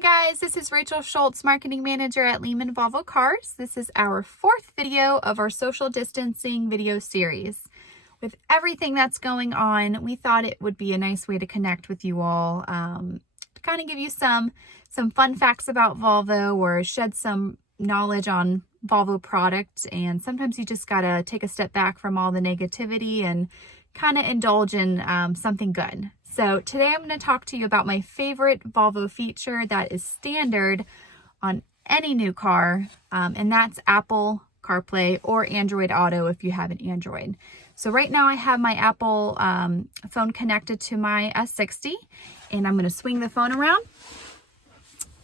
guys, this is Rachel Schultz, Marketing Manager at Lehman Volvo Cars. This is our fourth video of our social distancing video series. With everything that's going on, we thought it would be a nice way to connect with you all, to kind of give you some fun facts about Volvo or shed some knowledge on Volvo products. And sometimes you just gotta take a step back from all the negativity and kind of indulge in something good. So today I'm going to talk to you about my favorite Volvo feature that is standard on any new car, and that's Apple CarPlay or Android Auto if you have an Android. So right now I have my Apple phone connected to my S60, and I'm going to swing the phone around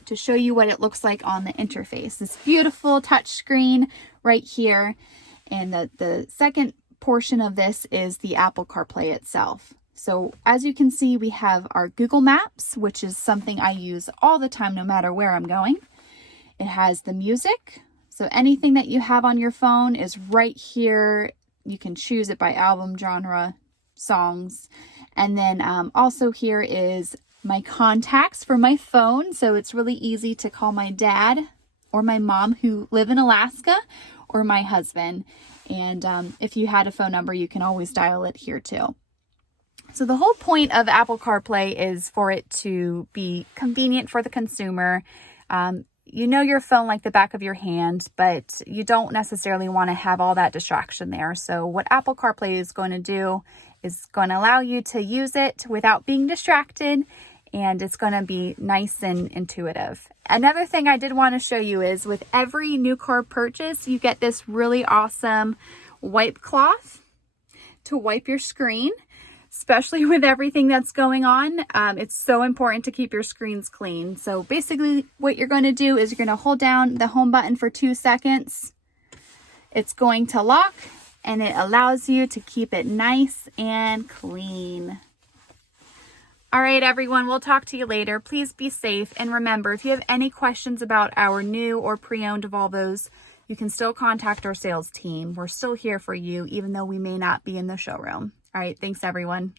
to show you what it looks like on the interface. This beautiful touch screen right here, and the second portion of this is the Apple CarPlay itself. So as you can see, we have our Google Maps, which is something I use all the time, no matter where I'm going. It has the music. So anything that you have on your phone is right here. You can choose it by album, genre, songs. And then also here is my contacts for my phone. So it's really easy to call my dad or my mom who live in Alaska, or my husband. And if you had a phone number, you can always dial it here too. So the whole point of Apple CarPlay is for it to be convenient for the consumer. You know your phone like the back of your hand, but you don't necessarily want to have all that distraction there. So what Apple CarPlay is going to do is going to allow you to use it without being distracted, and it's going to be nice and intuitive. Another thing I did want to show you is with every new car purchase, you get this really awesome wipe cloth to wipe your screen. Especially with everything that's going on, it's so important to keep your screens clean. So basically what you're going to do is you're going to hold down the home button for 2 seconds. It's going to lock, and it allows you to keep it nice and clean. All right, everyone, we'll talk to you later. Please be safe. And remember, if you have any questions about our new or pre-owned Volvos, you can still contact our sales team. We're still here for you, even though we may not be in the showroom. All right, thanks everyone.